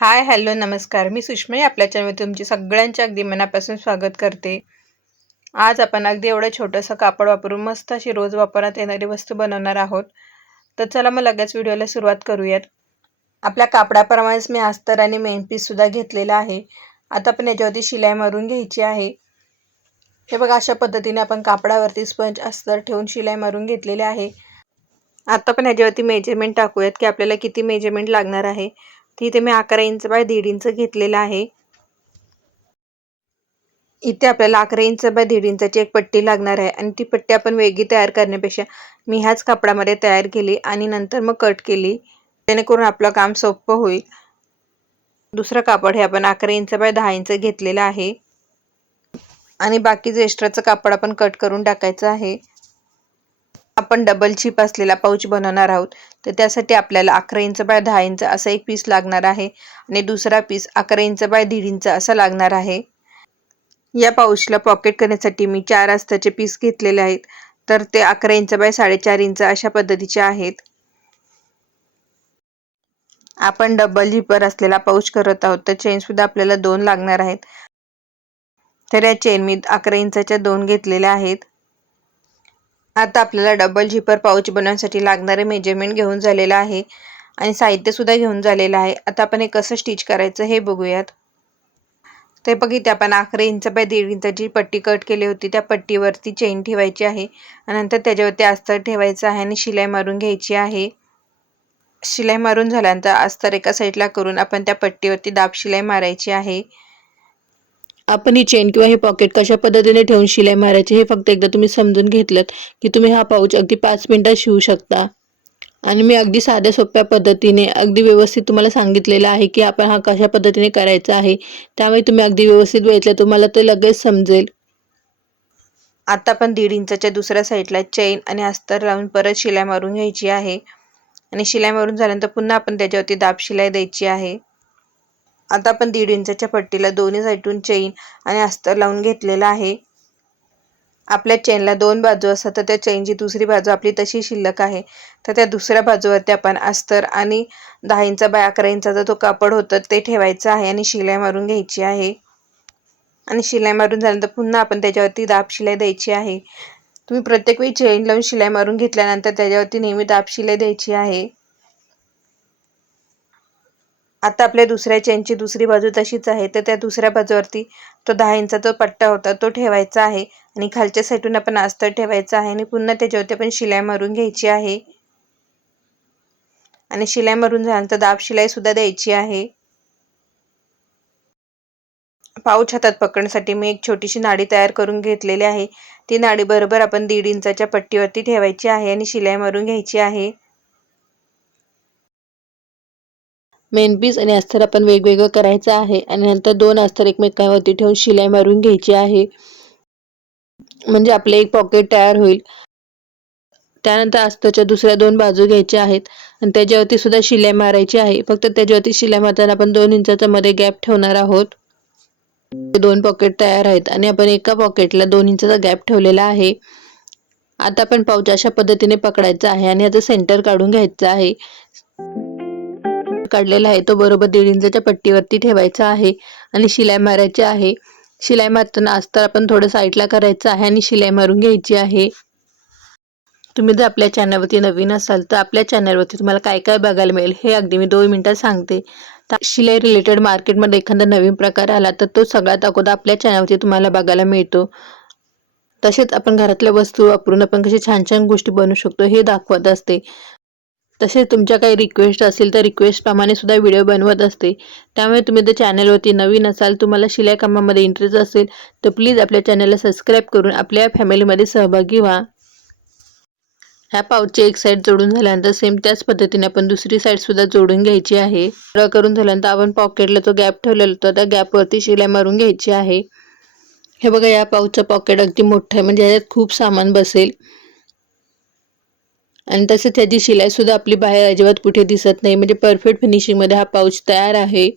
Hi hello नमस्कार. मी सुषमा आपल्या चॅनलमध्ये तुमची सगळ्यांचे अगदी मनापासून स्वागत करते. आज आपण अगदी एवढं छोटंसं कापड वापरून मस्त अशी रोज वापरण्यात येणारी वस्तू बनवणार आहोत. तर चला मग लगेच व्हिडिओला सुरुवात करूयात. आपल्या कापडाप्रमाणेच मी अस्तर आणि मेन पीससुद्धा घेतलेला आहे. आता आपण याच्यावरती शिलाई मारून घ्यायची आहे. हे बघा अशा पद्धतीने आपण कापडावरती स्पंज अस्तर ठेवून शिलाई मारून घेतलेले आहे. आता पण ह्याच्यावरती मेजरमेंट टाकूयात की आपल्याला किती मेजरमेंट लागणार आहे. तिथे मी अकरा इंच बाय दीड इंच घेतलेलं आहे. इथे आपल्याला अकरा इंच बाय दीड इंचाची एक पट्टी लागणार आहे आणि ती पट्टी आपण वेगळी तयार करण्यापेक्षा मी ह्याच कापडामध्ये तयार केली आणि नंतर मग कट केली. जेणेकरून आपलं काम सोपं होईल. दुसरं कापड हे आपण अकरा इंच बाय दहा इंच घेतलेलं आहे. आणि बाकीचं एक्स्ट्राचं कापड आपण कट करून टाकायचं आहे. आपण डबल चिप असलेला पाऊच बनवणार आहोत तर त्यासाठी आपल्याला अकरा इंच बाय दहा इंच असा एक पीस लागणार आहे आणि दुसरा पीस अकरा इंच बाय दीड इंच असा लागणार आहे. या पाऊचला पॉकेट करण्यासाठी मी चार अस्ताचे पीस घेतलेले आहेत तर ते अकरा इंच बाय साडेचार इंच अशा पद्धतीचे आहेत. आपण डबल झिपर असलेला पाऊच करत आहोत तर चेनसुद्धा आपल्याला दोन लागणार आहेत. तर या चेन मी अकरा इंचाच्या दोन घेतलेल्या आहेत. आता आपल्याला डबल झिपर पाऊच बनवण्यासाठी लागणारे मेजरमेंट घेऊन झालेलं आहे आणि साहित्यसुद्धा घेऊन झालेलं आहे. आता आपण हे कसं स्टिच करायचं हे बघूयात. ते बघितले आपण अकरा इंच बाय दीड इंचाची पट्टी कट केली होती. त्या पट्टीवरती चेन ठेवायची आहे आणि नंतर त्याच्यावरती अस्तर ठेवायचं आहे आणि शिलाई मारून घ्यायची आहे. शिलाई मारून झाल्यानंतर अस्तर एका साईडला करून आपण त्या पट्टीवरती दाब शिलाई मारायची आहे. आपण ही चेन किंवा हे पॉकेट कशा पद्धतीने ठेवून शिलाई मारायची हे फक्त एकदा तुम्ही समजून घेतलं की तुम्ही हा पाऊच अगदी पाच मिनिटात शिवू शकता. आणि मी अगदी साध्या सोप्या पद्धतीने अगदी व्यवस्थित तुम्हाला सांगितलेलं आहे की आपण हा कशा पद्धतीने करायचा आहे. त्यामुळे तुम्ही अगदी व्यवस्थित बघितलं तुम्हाला ते लगेच समजेल. आता आपण दीड इंचाच्या दुसऱ्या साईडला चेन आणि अस्तर लावून परत शिलाई मारून घ्यायची आहे. आणि शिलाई मारून झाल्यानंतर पुन्हा आपण त्याच्यावरती दाब शिलाई द्यायची आहे. आता आपण दीड इंचाच्या पट्टीला दोन्ही साईडून चेन आणि अस्तर लावून घेतलेला आहे. आपल्या चेनला दोन बाजू असतात तर त्या चेनची दुसरी बाजू आपली तशी शिल्लक आहे. तर त्या दुसऱ्या बाजूवरती आपण अस्तर आणि दहा इंचा बाय अकरा इंचाचा जो कापड होतं ते ठेवायचं आहे आणि शिलाई मारून घ्यायची आहे. आणि शिलाई मारून झाल्यानंतर पुन्हा आपण त्याच्यावरती दाब शिलाई द्यायची आहे. तुम्ही प्रत्येक वेळी चेन लावून शिलाई मारून घेतल्यानंतर त्याच्यावरती नेहमी दाब शिलाई द्यायची आहे. आता आपल्या दुसऱ्या चेनची दुसरी बाजू तशीच आहे. तर त्या दुसऱ्या बाजूवरती तो दहा इंचाचा पट्टा होता तो ठेवायचा आहे. आणि खालच्या साईडून आपण अस्तर ठेवायचा आहे. आणि पुन्हा त्याच्यावरती आपण शिलाई मारून घ्यायची आहे. आणि शिलाई मारून झाल्यानंतर दाब शिलाईसुद्धा द्यायची आहे. पाऊच हातात पकडण्यासाठी मी एक छोटीशी नाडी तयार करून घेतलेली आहे. ती नाडी बरोबर आपण दीड इंचाच्या पट्टीवरती ठेवायची आहे आणि शिलाई मारून घ्यायची आहे. मेन पीस आणि अस्तर आपण वेगवेगळं करायचं आहे. आणि नंतर दोन अस्तर एकमेकांवरती ठेवून शिलाई मारून घ्यायची आहे. म्हणजे आपले एक पॉकेट तयार होईल. त्यानंतर अस्तरच्या दुसऱ्या दोन बाजू घ्यायच्या आहेत. आणि त्याच्यावरती सुद्धा शिलाई मारायची आहे. फक्त त्याच्यावरती शिलाई मारताना आपण दोन इंचाचा मध्ये गॅप ठेवणार आहोत. दोन पॉकेट तयार आहेत. आणि आपण एका पॉकेटला दोन इंचाचा गॅप ठेवलेला आहे. आता आपण पाऊच अशा पद्धतीने पकडायचा आहे. आणि याचं सेंटर काढून घ्यायचं आहे. काढलेला आहे तो बरोबर दीड इंचाच्या पट्टीवरती ठेवायचा आहे आणि शिलाई मारायची आहे. शिलाई मारताना अस्तर आपण थोडं साईडला करायचं आहे आणि शिलाई मारून घ्यायची आहे. तुम्ही जर आपल्या चॅनलवरती नवीन असाल तर आपल्या चॅनलवरती तुम्हाला काय काय बघायला मिळेल हे अगदी मी दोन मिनटात सांगते. शिलाई रिलेटेड मार्केटमध्ये एखादा नवीन प्रकार आला तर तो सगळ्यात अगोदर आपल्या चॅनलवरती तुम्हाला बघायला मिळतो. तसेच आपण घरातल्या वस्तू वापरून आपण कशी छान छान गोष्टी बनवू शकतो हे दाखवत असते. तसेच तुमच्या काही रिक्वेस्ट असेल तर रिक्वेस्टप्रमाणे सुद्धा व्हिडिओ बनवत असते. त्यामुळे तुम्ही जर चॅनलवरती नवीन असाल तुम्हाला शिलाई कामामध्ये इंटरेस्ट असेल तर प्लीज आपल्या चॅनलला सबस्क्राईब करून आपल्या फॅमिलीमध्ये सहभागी व्हा. ह्या पाऊचची एक साईड जोडून झाल्यानंतर सेम त्याच पद्धतीने आपण दुसरी साईडसुद्धा जोडून घ्यायची आहे. करून झाल्यानंतर आपण पॉकेटला तो गॅप ठेवलेला होता त्या गॅपवरती शिलाई मारून घ्यायची आहे. हे बघा या पाऊचचं पॉकेट अगदी मोठं आहे म्हणजे याच्यात खूप सामान बसेल. आणि तसं त्याची शिलाईसुद्धा आपली बाहेर अजिबात कुठे दिसत नाही. म्हणजे परफेक्ट फिनिशिंगमध्ये हा पाऊच तयार आहे.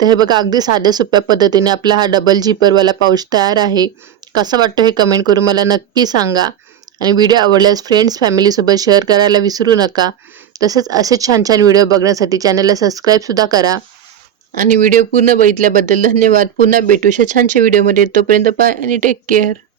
तर हे बघा अगदी साध्या सोप्या पद्धतीने आपला हा डबल जीपरवाला पाऊच तयार आहे. कसा वाटतो हे कमेंट करून मला नक्की सांगा. आणि व्हिडिओ आवडल्यास फ्रेंड्स फॅमिलीसोबत शेअर करायला विसरू नका. तसेच असे छान छान व्हिडिओ बघण्यासाठी चॅनलला सबस्क्राईबसुद्धा करा. आणि व्हिडिओ पूर्ण बघितल्याबद्दल धन्यवाद. पुन्हा भेटूशा छानशा व्हिडिओमध्ये तोपर्यंत बाय आणि टेक केअर